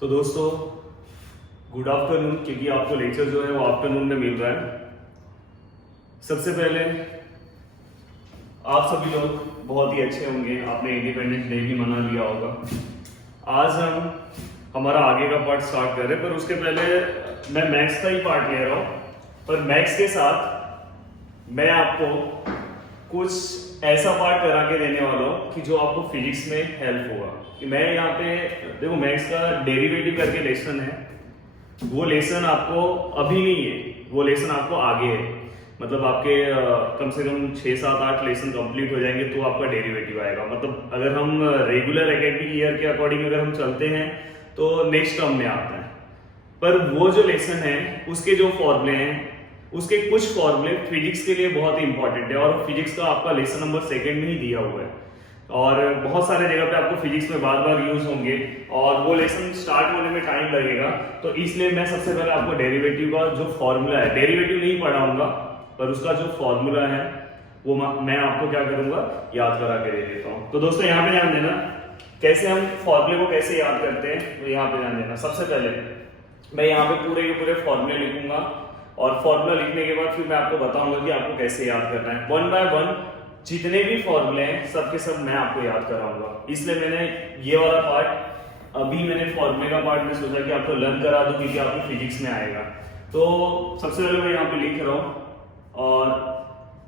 तो दोस्तों good afternoon, क्योंकि आपको लेक्चर जो है वो आफ्टरनून में मिल रहा है। सबसे पहले आप सभी लोग बहुत ही अच्छे होंगे, आपने इंडिपेंडेंस डे भी मना लिया होगा। आज हम हमारा आगे का पार्ट स्टार्ट कर रहे हैं, पर उसके पहले मैं मैथ्स का ही पार्ट ले रहा हूँ। पर मैथ्स के साथ मैं आपको कुछ ऐसा पार्ट करा के देने वाला हूँ कि जो आपको फिजिक्स में हेल्प होगा। कि मैं यहाँ पे देखो मैथ्स का डेरिवेटिव करके लेसन है, वो लेसन आपको अभी नहीं है, वो लेसन आपको आगे है। मतलब आपके कम से कम 6, 7, 8 लेसन कंप्लीट हो जाएंगे तो आपका डेरिवेटिव आएगा। मतलब अगर हम रेगुलर एकेडमिक ईयर के अकॉर्डिंग अगर हम चलते हैं तो नेक्स्ट टर्म में आता है। पर वो जो लेसन है उसके जो फॉर्मूले हैं, उसके कुछ फॉर्मूले फिजिक्स के लिए बहुत ही इंपॉर्टेंट है, और फिजिक्स का आपका लेसन नंबर 2 में ही दिया हुआ है, और बहुत सारे जगह पे आपको फिजिक्स में बार बार यूज होंगे और वो लेसन स्टार्ट होने में टाइम लगेगा। तो इसलिए मैं सबसे पहले आपको डेरिवेटिव का जो फॉर्मूला है, डेरिवेटिव नहीं पढ़ाऊंगा पर उसका जो फॉर्मूला है वो मैं आपको क्या करूंगा, याद करा के दे देता हूँ। तो दोस्तों यहाँ पे ध्यान देना, कैसे हम फॉर्मूले को कैसे याद करते हैं, तो यहाँ पे ध्यान देना। सबसे पहले मैं यहाँ पे पूरे के पूरे फॉर्मूले लिखूंगा, और फॉर्मूला लिखने के बाद फिर मैं आपको बताऊंगा कि आपको कैसे याद करना है। 1 बाय 1 जितने भी फॉर्मूले हैं सब के सब मैं आपको याद कराऊंगा। इसलिए मैंने ये वाला पार्ट, अभी मैंने फॉर्मूले का पार्ट में सोचा कि आपको लर्न करा दूं, क्योंकि आपको फिजिक्स में आएगा। तो सबसे पहले मैं यहाँ पे लिख रहा हूँ और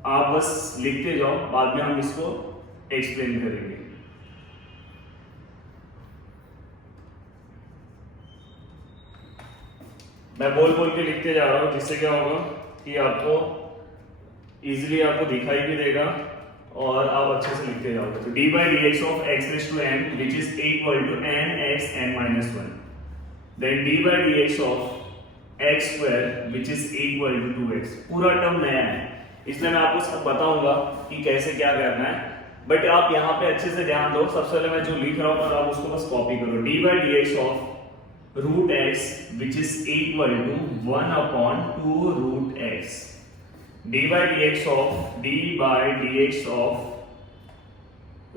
आप बस लिखते जाओ, बाद में हम इसको एक्सप्लेन करेंगे। मैं बोल बोल के लिखते जा रहा हूँ, जिससे क्या होगा कि आपको इजीली आपको दिखाई भी देगा और आप अच्छे से लिखते जाओगे। तो d by d x of x raise to n which is equal to n x n minus 1, then d by d x of x square which is equal to 2x। पूरा टर्म नया है, इसलिए मैं आपको सब बताऊंगा कि कैसे क्या करना है, बट आप यहाँ पे अच्छे से ध्यान दो। सबसे पहले मैं जो लिख रहा हूँ और आप उसको बस कॉपी करो। D by d x of root x which is equal to 1 upon 2 root x, d by dx of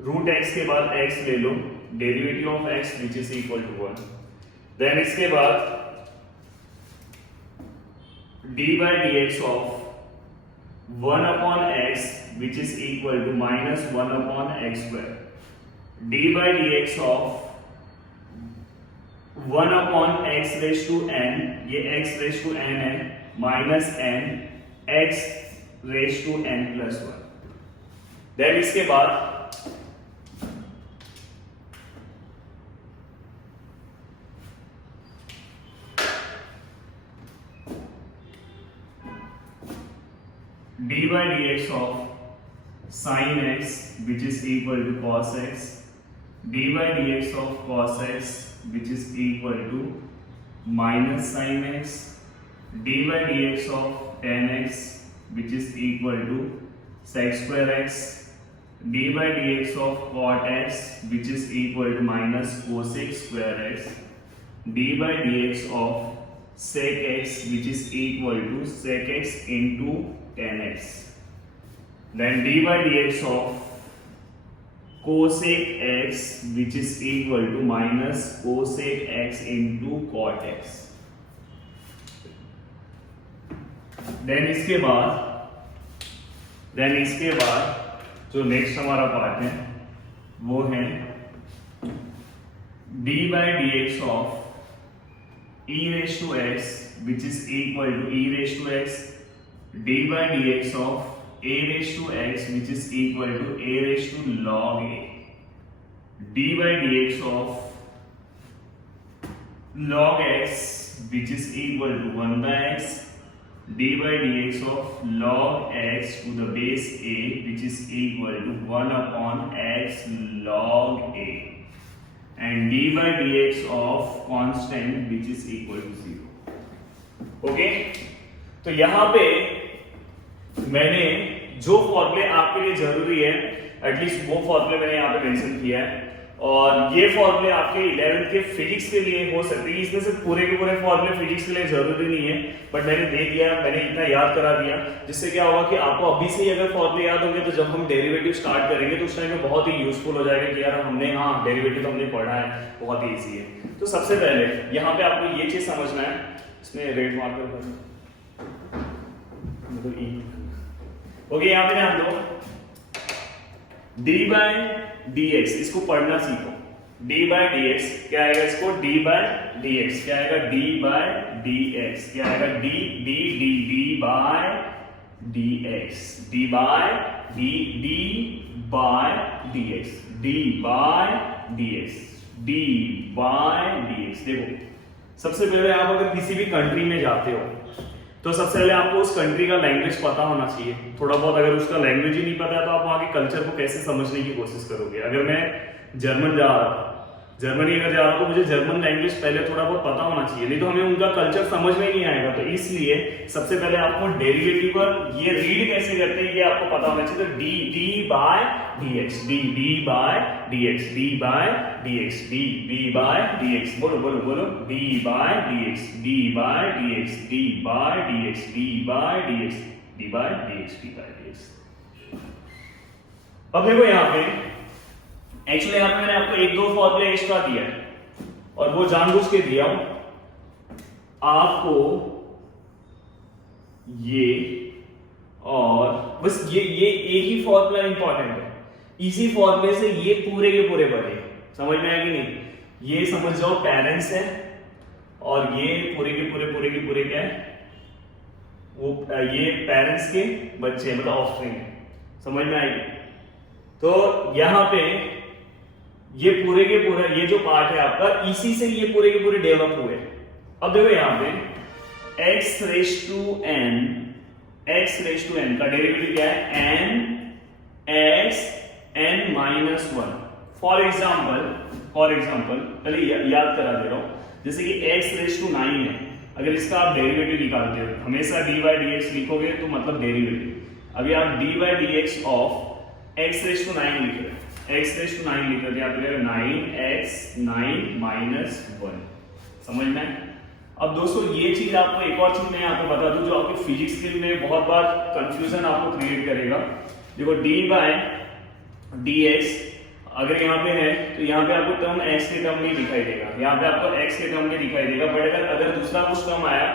root x के बाद x ले लो, derivative of x which is equal to 1, then इसके बाद d by dx of 1 upon x which is equal to minus 1 upon x square, d by dx of 1 upon x raise to n, ये x raise to n है, minus n x raise to n plus 1। Then इसके बाद d by dx of sin x which is equal to cos x, d by dx of cos x which is equal to minus sin x, d by dx of tan x which is equal to sec square x, d by dx of cot x which is equal to minus cosec square x, d by dx of sec x which is equal to sec x into tan x, then d by dx of cosec x which is equal to minus cosec x into cot x। Then इसके बाद जो next हमारा part है वो है d by dx of e raised to x which is equal to e raised to x, d by dx of a raised to x which is equal to a raised to log a, d by dx of log x which is equal to 1 by x, d by dx of log x to the base a which is equal to 1 upon x log a, and d by dx of constant which is equal to 0। Okay, तो यहाँ पे मैंने जो फॉर्मूले आपके लिए जरूरी है, एटलीस्ट वो फॉर्मूले मैंने यहाँ पे मेंशन किया है। और ये फॉर्मूले आपके 11th के फिजिक्स के लिए हो सकते हैं। इसमें से पूरे के पूरे फॉर्मूले फिजिक्स के लिए जरूरी नहीं है, बट मैंने दे दिया, मैंने इतना याद करा दिया, जिससे क्या होगा कि आपको अभी से ही अगर फॉर्मूले याद होंगे तो जब हम डेरिवेटिव स्टार्ट करेंगे तो उस टाइम में बहुत ही यूजफुल हो जाएगा कि यार हमने हाँ डेरिवेटिव तो हमने पढ़ा है, बहुत ही ईजी है। तो सबसे पहले यहाँ पे आपको ये चीज समझना है, इसमें रेड मार्कर करना मतलब ई ओके। यहाँ पे ध्यान दो, d बाय dx, इसको पढ़ना सीखो। d बाय dx क्या आएगा, इसको d बाय dx क्या आएगा, d बाय dx क्या आएगा, d d d d bye dx, d by d d bye dx, d bye dx, d bye dx। देखो सबसे पहले आप अगर किसी भी कंट्री में जाते हो तो सबसे पहले आपको उस कंट्री का लैंग्वेज पता होना चाहिए थोड़ा बहुत। अगर उसका लैंग्वेज ही नहीं पता है तो आप वहां के कल्चर को कैसे समझने की कोशिश करोगे। अगर मैं जर्मन जा रहा हूं, जर्मनी अगर जा रहा हूं तो मुझे जर्मन लैंग्वेज पहले थोड़ा बहुत पता होना चाहिए, नहीं तो हमें उनका कल्चर समझ में नहीं आएगा। तो इसलिए सबसे पहले आपको डेरिवेटिव का ये रीड कैसे करते हैं ये आपको पता होना चाहिए। तो d d by dx, d d by dx, d by dx, d d by dx, बोलो बोलो बोलो, d by dx, d by dx, d by dx, d by dx, d by dx, d by dx। अब देखो यहाँ पे actually यहाँ पे मैंने आपको एक दो फॉर्मूले एक्स्ट्रा दिया है और वो जानबूझ के दिया आपको ये, और बस ये एक ही फॉर्मूला इंपॉर्टेंट है। इसी फॉर्मूले से ये पूरे के पूरे बने, समझ में आया कि नहीं। ये समझ जाओ पेरेंट्स है और ये पूरे के पूरे क्या है, वो ये पेरेंट्स के बच्चे मतलब ऑफस्प्रिंग है, समझ में आएगी। तो यहां पे ये पूरे के पूरे ये जो पार्ट है आपका, इसी से ये पूरे के पूरे डेवलप हुए। अब देखो यहां पे x रेज टू n का डेरिवेटिव क्या है, n x n minus 1। For example पहले याद करा दे रहा हूं, जैसे कि x रेज टू 9 है, अगर इसका आप डेरिवेटिव निकालते हो, हमेशा d बाय dx लिखोगे तो मतलब डेरिवेटिव। अभी आप d bye dx of x raise to 9 लिख रहे हैं, x रेज टू 9 लिख रहे हैं, आप 9x 9 माइनस 1, समझ में। अब दोस्तों ये चीज आपको एक और चीज मैं यहाँ पे बता दूं जो आपके फिजिक्स स्किल में बहुत बार कंफ्यूजन आपको क्रिएट करेगा। देखो d बाय dx अगर यहाँ पे है तो यहाँ पे आपको टर्म x के टर्म में दिखाई देगा, यहाँ पे आपको x के टर्म में दिखाई देगा। बट अगर दूसरा कुछ टर्म आया,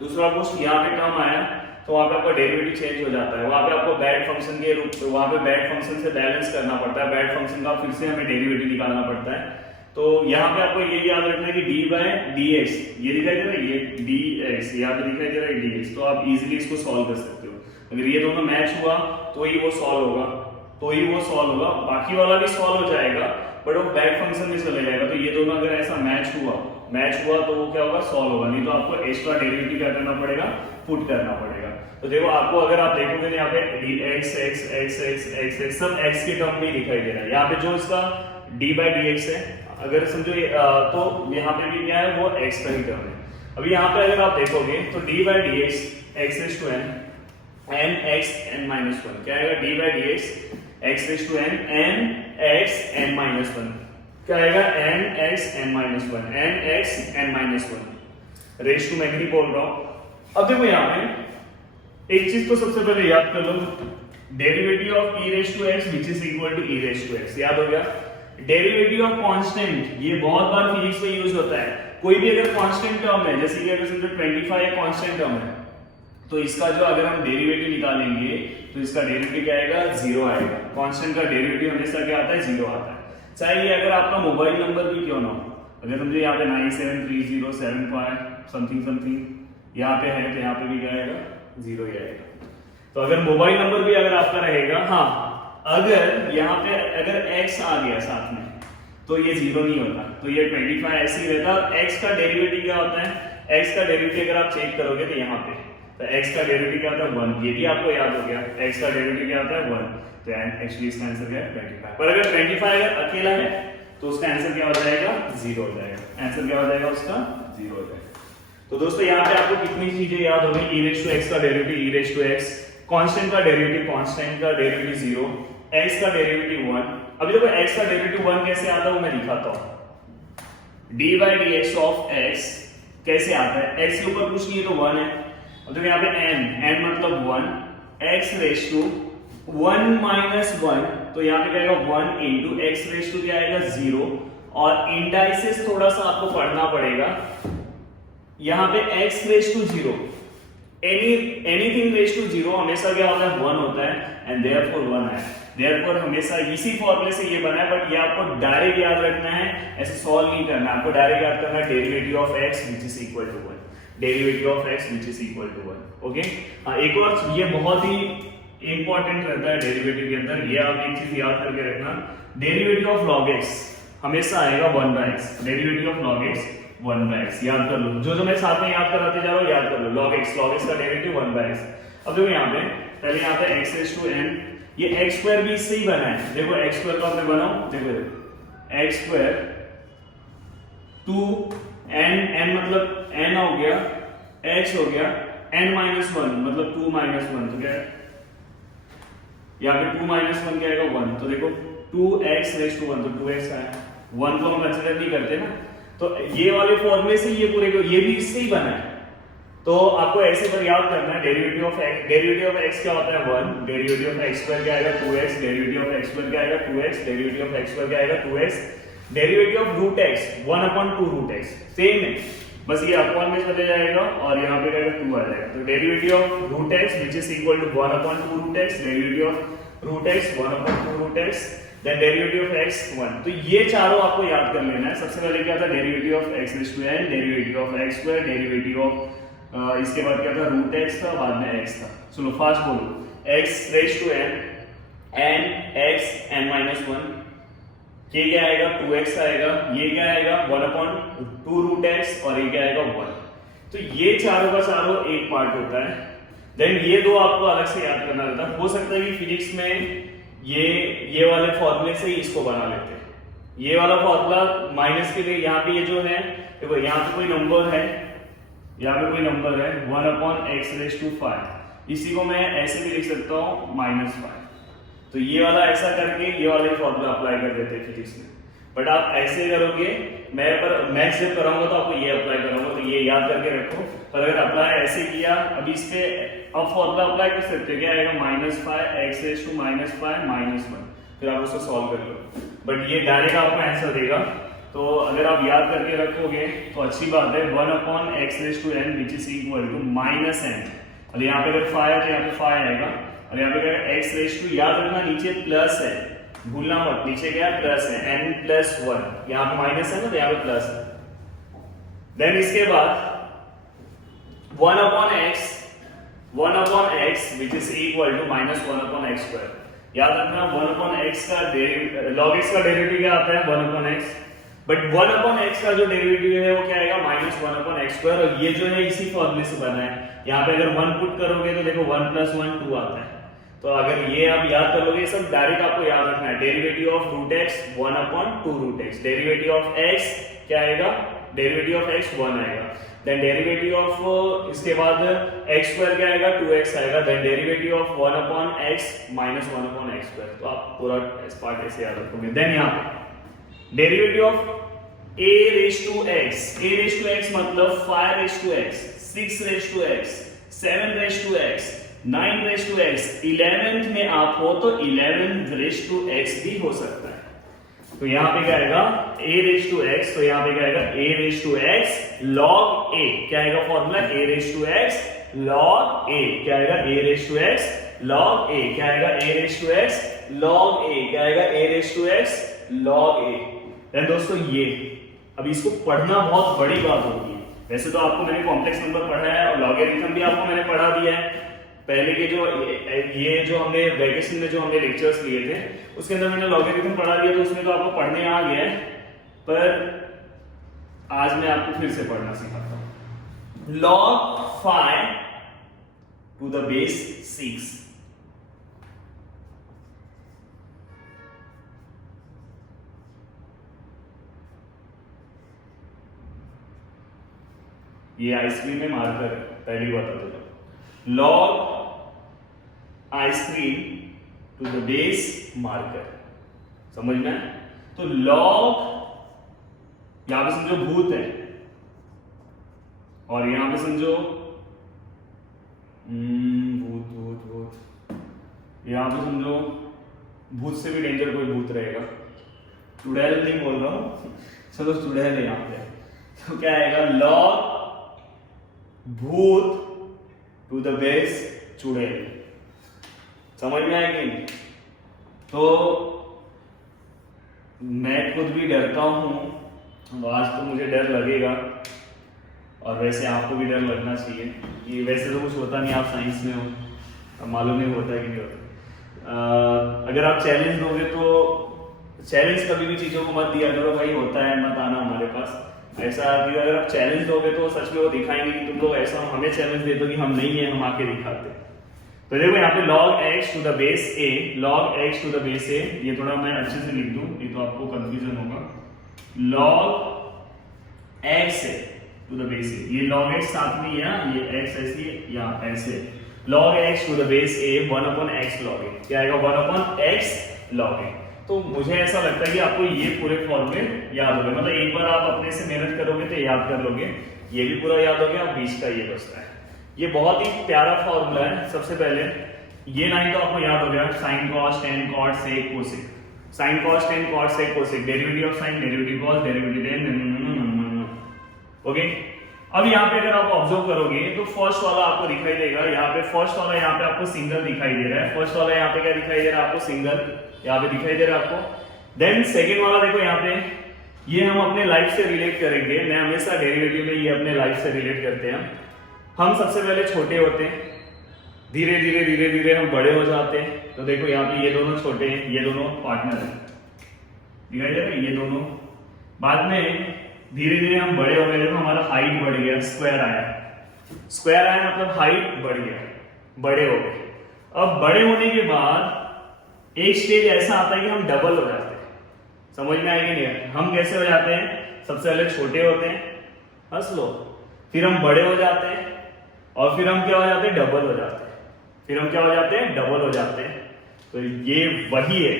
दूसरा कुछ यहाँ पे टर्म आया तो वहां पे आपका डेरिवेटिव चेंज हो जाता है। वहां पे आपको बैड फंक्शन के रूप में, वहां पे बैड फंक्शन से बैलेंस करना पड़ता है, बैड फंक्शन का फिर से हमें डेरिवेटिव निकालना पड़ता है। तो यहाँ पे आपको ये याद रखना है कि d बाय dx ये दिखाई दे रहा है, ये dx यहाँ पे दिखाई दे रहा है dx, तो आप इजीली इसको सॉल्व कर सकते हो। अगर ये दोनों मैच हुआ तो ही वो सॉल्व होगा, बाकी वाला भी सॉल्व हो जाएगा बट वो बैड फंक्शन में चले जाएगा। तो ये दोनों अगर ऐसा मैच हुआ तो वो क्या होगा, सॉल्व होगा, नहीं तो आपको एक्स्ट्रा डेरिवेटिव क्या करना पड़ेगा, पुट करना पड़ेगा। तो देखो आपको अगर आप देखोगे यहाँ पे x सब x के टर्म में दिखाई दे रहा है। यहाँ पे जो इसका d बाय dx है, अगर समझो तो यहाँ पे भी क्या है, वो x का ही टर्म है। अभी यहाँ पे अगर आप देखोगे तो d bye dx x raise to n n x n minus 1 क्या आएगा, d bye dx x raise to n n x n minus 1 क्या आएगा, n x n minus 1 n x n minus 1 raise to मैं नहीं बोल रहा हूं। अब देखो यहाँ पे एक चीज तो सबसे पहले याद कर लो, derivative of e raise to x which is equal to e raise to x, याद हो गया। डेरिवेटिव ऑफ कांस्टेंट ये बहुत बार फिजिक्स में यूज होता है। कोई भी अगर कांस्टेंट टर्म है, जैसे कि अगर समझो 25 एक कांस्टेंट टर्म है, तो इसका जो अगर हम डेरिवेटिव निकालेंगे तो इसका डेरिवेटिव क्या आएगा, 0 आएगा। कांस्टेंट का डेरिवेटिव हमेशा क्या आता है, 0 आता है। चाहे ये अगर आपका मोबाइल नंबर भी क्यों ना हो, अगर समझो यहाँ पे 973075 समथिंग यहाँ पे है तो यहाँ पे भी क्या आएगा, 0 ही आएगा। तो अगर मोबाइल नंबर भी अगर आपका रहेगा, हाँ अगर यहाँ पे अगर x आ गया साथ में तो ये 0 नहीं होता, तो ये 25 ऐसे ही रहता है। x का डेरिवेटिव क्या होता है, x का डेरिवेटिव अगर आप चेक करोगे तो यहाँ पे तो x का डेरिवेटिव क्या होता है, 1, ये भी आपको याद हो गया। x का डेरिवेटिव क्या होता है, 1, तो एक्चुअली इसका आंसर क्या है, 25। पर अगर 25 अगर अकेला है तो उसका आंसर क्या हो जाएगा, 0 हो जाएगा। आंसर क्या हो जाएगा उसका, 0 हो जाएगा। तो दोस्तों यहाँ पे आपको कितनी चीजें याद हो गई, e रेज टू x का derivative e raise to x, constant का डेरिवेटिव 0, x का डेरिवेटिव 1, अभी देखो x का डेरिवेटिव 1 कैसे आता है वो मैं दिखाता हूं। dy dx ऑफ x कैसे आता है, x के ऊपर कुछ नहीं है तो 1 है। अब देखो यहाँ पे n मतलब 1, x रेस टू 1 माइनस 1, तो यहाँ पे क्या आएगा 1 इंटू एक्स रेस टू क्या आएगा 0, और इंडाइसेस थोड़ा सा आपको पढ़ना पड़ेगा। यहाँ पे x raise to 0, anything raise to 0 हमेशा क्या होता है 1 होता है, एंड देयरफॉर 1 है, देयरफॉर हमेशा इसी फॉर्मूले से ये बना है। बट ये आपको डायरेक्ट याद रखना है, ऐसे सॉल्व नहीं करना, आपको डायरेक्ट याद करना है derivative of x which is equal to 1, derivative of x which is equal to 1। Okay, हाँ एक और ये बहुत ही इंपॉर्टेंट रहता है डेरिवेटिव के अंदर, ये आप एक चीज याद करके रखना, डेरिवेटिव ऑफ log x हमेशा आएगा 1/x, derivative of log x 1/x, याद कर लो, जो मैं साथ में याद कराते जा रहा हूं याद कर लो, log x का डेरिवेटिव 1/x। अब देखो यहाँ पे पहले यहाँ पे x रेज़ टू n, ये x स्क्वायर भी इससे ही बना है, देखो x स्क्वायर को आपने बनाओ, देखो x स्क्वायर 2n मतलब n हो गया, x हो गया n-1 मतलब 2-1, तो क्या है यहाँ पे 2-1 क्या आएगा 1, तो देखो 2x रेज़ टू 1 तो 2x आया, 1 को हम कंसीडर नहीं करते ना, तो ये वाले फॉर्मूले से ये पूरे को ये भी इससे ही बना है। तो आपको ऐसे पर याद करना है डेरिवेटिव ऑफ x क्या होता है 1, डेरिवेटिव ऑफ x स्क्वायर क्या आएगा 2x, derivative of x square क्या आएगा 2x, derivative of x square क्या आएगा 2x, derivative of root x 1/2 root x same है, बस ये अपॉन में चले जाएगा और यहाँ पे क्या 2 आ जाएगा, तो derivative of root x which is equal to 1/2 root x, derivative of root x 1/2 root x, then derivative of x 1। तो ये चारों आपको याद कर लेना है। सबसे पहले क्या था derivative of x raise to n, derivative of x square, derivative of इसके बाद क्या था रूट x था, बाद में x था। चलो फास्ट बोलो, x raise to n, n x n-1, ये क्या आएगा 2x आएगा, ये क्या आएगा 1/2 रूट x, और ये क्या आएगा 1। तो ये चारों का चारों एक पार्ट होता है, देन ये दो आपको अलग से याद करना रहता है। हो सकता है कि फिजिक्स में ये वाले फॉर्मूले से ही इसको बना लेते हैं, ये वाला फॉर्मूला माइनस के लिए यहाँ पे ये जो है देखो यहाँ पे कोई नंबर है, यहाँ पे कोई नंबर है 1/x रेज़ टू 5, इसी को मैं ऐसे भी लिख सकता हूँ -5, तो ये वाला ऐसा करके ये वाले फॉर्मूला अप्लाई कर देते हैं फिजिक्स में। बट आप ऐसे करोगे, मैं जब कराऊंगा तो आपको ये अप्लाई कराऊंगा, तो ये याद करके रखो। पर अगर अप्लाई ऐसे किया, अभी इस पे अब फॉर्मूला अप्लाई कर सकते हो, क्या आएगा -5 x रेज़ टू -5 -1, फिर आप उसको सॉल्व कर लो। बट ये डायरेक्ट आपको आंसर देगा, तो अगर आप याद करके रखोगे तो अच्छी बात है। 1/x raise to n which is equal to -n, और यहाँ पे अगर 5 है तो यहाँ पे 5 आएगा, और यहाँ पे क्या है x रेज़ टू, याद रखना नीचे प्लस है, भूलना मत, नीचे क्या है प्लस है, n+1, यहाँ पे माइनस है ना तो यहाँ पे प्लस है। देन इसके बाद 1/x which is equal to -1/x square, याद रखना 1/x का log x का डेरिवेटिव क्या आता है 1/x, बट 1/x का जो डेरिवेटिव है वो क्या आएगा -1/x स्क्वायर, और ये जो है इसी फॉर्मूले से बना है। यहाँ पे अगर 1 पुट करोगे तो देखो 1 + 1 2 आता है, तो अगर ये आप याद कर लोगे, सब डायरेक्ट आपको याद रखना है। Derivative of root x 1/2 root x, derivative of x क्या आएगा, डेरिवेटिव ऑफ x 1 आएगा, देन डेरिवेटिव ऑफ इसके बाद x स्क्वायर क्या आएगा 2x आएगा, then derivative of 1/x -1/x square, तो आप पूरा इस पार्ट ऐसे याद रखोगे। देन यहाँ पे derivative of a raise to x मतलब 5 raise to x, 6 raise to x, 7 raise to x, 9 raise to x, 11th में आप हो तो 11 रेज़ टू x भी हो सकता है। तो यहाँ पे क्या आएगा a रेज़ टू x, तो यहाँ पे क्या आएगा a raise to x log a, क्या आएगा formula a raise to x log a, क्या आएगा a raise to x log a, क्या आएगा a raise to x log a, क्या आएगा a raise to x log a। Then दोस्तों ये अब इसको पढ़ना बहुत बड़ी बात होगी, वैसे तो आपको मैंने कॉम्प्लेक्स नंबर पढ़ा है और लॉगरिथम भी आपको मैंने पढ़ा दिया है। पहले के जो हमने वैकेशन में जो हमने लेक्चर्स लिए थे उसके अंदर मैंने लॉगरिथम पढ़ा दिया, तो उसमें तो आपको पढ़ने आ गया है, पर आज मैं आपको फिर से पढ़ना सिखाता हूं। log 5 to the base 6, ये आइसक्रीम में मार्कर है, पहली बात तो log ice cream to the base marker, समझ में? तो लॉग यहां पे समझो भूत है और यहां पे समझो भूत भूत भूत, यहां पे समझो भूत से भी डेंजर कोई भूत रहेगा, चुड़ैल नहीं बोल रहा हूं, चलो चुड़ैल है यहां पे। तो क्या आएगा? लॉग भूत टू द बेस चुड़ैल। समझ में आएगी? तो मैं खुद भी डरता हूं, आज तो मुझे डर लगेगा और वैसे आपको भी डर लगना चाहिए। ये वैसे तो कुछ होता नहीं, आप साइंस में हो, अब मालूम नहीं होता कि नहीं होता। अगर आप चैलेंज दोगे तो चैलेंज कभी भी चीज़ों को मत दिया करो भाई, होता है मत आना हमारे पास। ऐसा कि अगर आप चैलेंज दोगे तो सच में वो दिखाएंगे कि तुम लोग ऐसा हमें चैलेंज दे दो कि हम नहीं है, हम आके दिखाते। तो देखो यहाँ पे log x to the base a, log x to the base a, ये थोड़ा मैं अच्छे से लिख दूं, ये तो आपको कंफ्यूजन होगा। log x to the base a, ये log x साथ में या ये x ऐसे या ऐसे, log x to the base a 1/x log a, क्या आएगा? 1/x log a। तो मुझे ऐसा लगता है कि आपको ये पूरे फॉर्मूले याद हो गए, मतलब एक बार आप अपने से मेहनत करोगे तो याद कर लोगे, ये भी पूरा याद हो गया, बीच का ये बचता है। ये बहुत ही प्यारा फॉर्मूला है। सबसे पहले ये लाइन तो आपको याद हो गया, sin cos tan cot sec cosec, sin cos tan cot sec cosec, derivative of sin, derivative cos, derivative tan, okay. अब यहाँ पे अगर आप ऑब्जर्व करोगे तो फर्स्ट वाला आपको दिखाई देगा, यहाँ पे फर्स्ट वाला यहाँ पे आपको सिंगल दिखाई दे रहा है, फर्स्ट वाला यहाँ पे क्या दिखाई दे रहा है आपको? सिंगल, यहाँ पे दिखाई दे रहा है आपको। देन सेकेंड वाला देखो यहाँ पे, ये हम अपने लाइफ से रिलेट करेंगे, मैं हमेशा डेरिवेटिव में ये अपने लाइफ से रिलेट करते हैं। हम सबसे पहले छोटे होते हैं, धीरे धीरे धीरे धीरे हम बड़े हो जाते हैं। तो देखो यहाँ पे ये दोनों छोटे हैं, ये दोनों पार्टनर हैं, दिखाई दे रहा है, ये दोनों। बाद में धीरे धीरे हम बड़े हो गए, देखो हमारा हाइट बढ़ गया, स्क्वायर आया, स्क्वायर आया मतलब हाइट बढ़ गया, बड़े हो गए। अब बड़े होने के बाद एक स्टेज ऐसा आता है कि हम डबल हो जाते हैं। समझ में आएगी नहीं? हम कैसे हो जाते हैं? सबसे पहले छोटे होते हैं, हंस लो, फिर हम बड़े हो जाते हैं और फिर हम क्या हो जाते हैं? डबल हो जाते हैं, फिर हम क्या हो जाते हैं? डबल हो जाते हैं। तो ये वही है।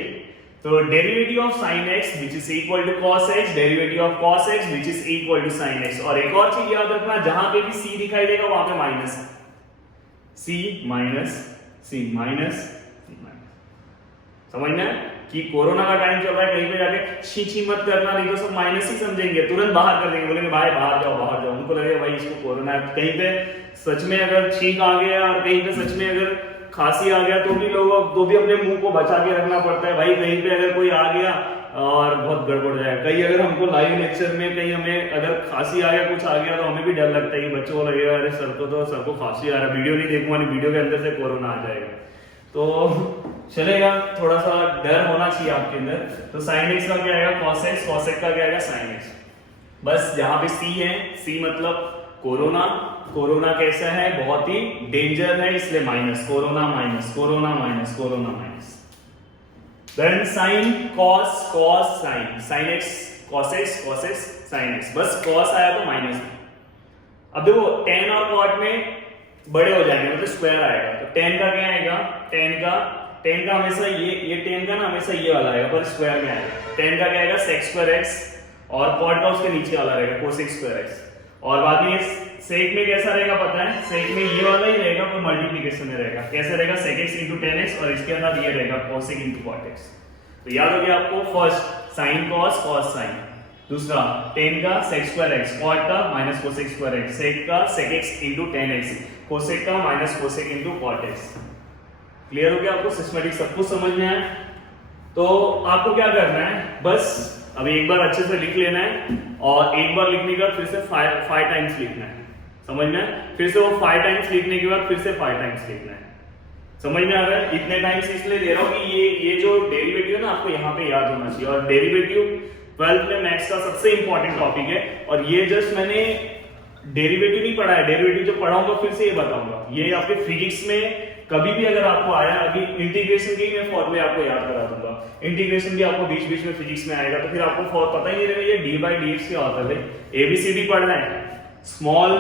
तो derivative of sin x which is equal to cos x, derivative of cos x which is equal to sin x। और एक और चीज याद रखना, जहां पे भी c दिखाई देगा वहां पे माइनस है, c minus c minus c minus. समझना कि कोरोना का टाइम चल रहा है, कहीं पे जाके छी छी मत करना, नहीं तो सब माइनस ही समझेंगे, तुरंत बाहर कर देंगे, बोलेंगे भाई बाहर जाओ बाहर जाओ, उनको लगेगा भाई इसको कोरोना है। कहीं पे सच में अगर छींक आ गया और कहीं पे सच में अगर खांसी आ गया तो भी लोगों तो भी अपने मुंह को बचा के रखना पड़ता है भाई, कहीं पे अगर कोई आ गया और बहुत गड़बड़ जाए। कहीं अगर हमको लाइव लेक्चर में कहीं हमें अगर खांसी आ गया, कुछ आ गया, तो हमें भी डर लगता है कि बच्चों को लगेगा अरे सर को खांसी आ रहा है, वीडियो नहीं देखूंगा, नहीं वीडियो के अंदर से कोरोना आ जाएगा, तो चलेगा, थोड़ा सा डर होना चाहिए आपके अंदर। तो sin x का क्या आएगा? cos x, cos x का क्या आएगा? sin x। बस यहाँ पे c है, c मतलब कोरोना, कोरोना कैसा है? बहुत ही डेंजर है, इसलिए minus, corona minus, corona minus, corona minus. Then sin cos, cos sin, sin x cos x, cos x sin x, बस cos आया तो माइनस। अब देखो tan और cot में बड़े हो जाएंगे, मतलब स्क्वायर आएगा, तो tan का क्या आएगा? tan का हमेशा ये tan का ना हमेशा ये वाला आएगा पर स्क्वायर में आएगा। tan का क्या आएगा? sec square x, और cot का उसके नीचे वाला रहेगा cosec square x। और बाद में sec में कैसा रहेगा पता है? sec में ये वाला ही रहेगा पर मल्टीप्लिकेशन में रहेगा, कैसे रहेगा? sec x into tan x, और इसके अंदर ये रहेगा cosec into cot x। तो याद हो गया आपको? First sin cos cos sin, दूसरा tan का sec square x, cot का minus cosec square x, sec का sec x into tan x, cosec का minus cosec into cot x। Clear हो गया आपको? सिस्टमैटिक सब कुछ समझ में आया? तो आपको क्या करना है? बस अभी एक बार अच्छे से लिख लेना है, और एक बार लिखने के बाद फिर से 5 टाइम्स लिखना है, समझ में? फिर से वो 5 टाइम्स लिखने के बाद फिर से 5 टाइम्स लिखना है। समझ में आ रहा है? इतने टाइम्स इसलिए दे रहा हूं कि ये जो डेरिवेटिव है ना आपको यहाँ पे याद होना चाहिए, और डेरिवेटिव 12th में मैथ्स का सबसे इंपॉर्टेंट टॉपिक है। और ये जस्ट मैंने डेरिवेटिव नहीं पढ़ा है, डेरिवेटिव जो पढ़ाऊंगा फिर से ये बताऊंगा, ये आपके फिजिक्स में कभी भी अगर आपको आया, अभी इंटीग्रेशन के मैं फॉर्मूले आपको याद करा दूंगा, इंटीग्रेशन भी आपको बीच बीच में फिजिक्स में आएगा, तो फिर आपको पता ही नहीं रहेगा ये d/dx क्या होता है। एबीसीडी पढ़ना है, स्मॉल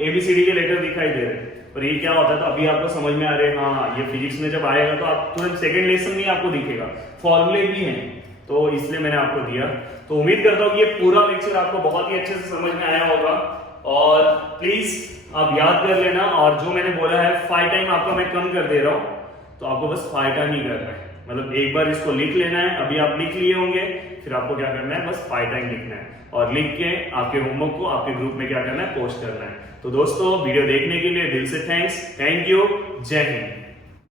एबीसीडी के लेटर दिखाई दे रहे हैं, पर ये क्या होता है, तो अभी आपको समझ में आ रहे हैं। हाँ, ये फिजिक्स में जब आएगा तो आप तुरंत सेकंड लेसन में आपको दिखेगा, फॉर्मूले भी हैं, तो इसलिए मैंने आपको दिया। तो उम्मीद करता हूँ कि ये पूरा लेक्चर आपको बहुत ही अच्छे से समझ में आया होगा, और प्लीज आप याद कर लेना। और जो मैंने बोला है 5 टाइम आपका मैं कम कर दे रहा हूँ, तो आपको बस 5 टाइम ही करना है। मतलब एक बार इसको लिख लेना है, अभी आप लिख लिए होंगे, फिर आपको क्या करना है, बस 5 टाइम लिखना है और लिख के आपके होमवर्क को आपके ग्रुप में क्या करना है, पोस्ट करना है। तो दोस्तों वीडियो देखने के लिए दिल से थैंक्स, थैंक यू, जय हिंद।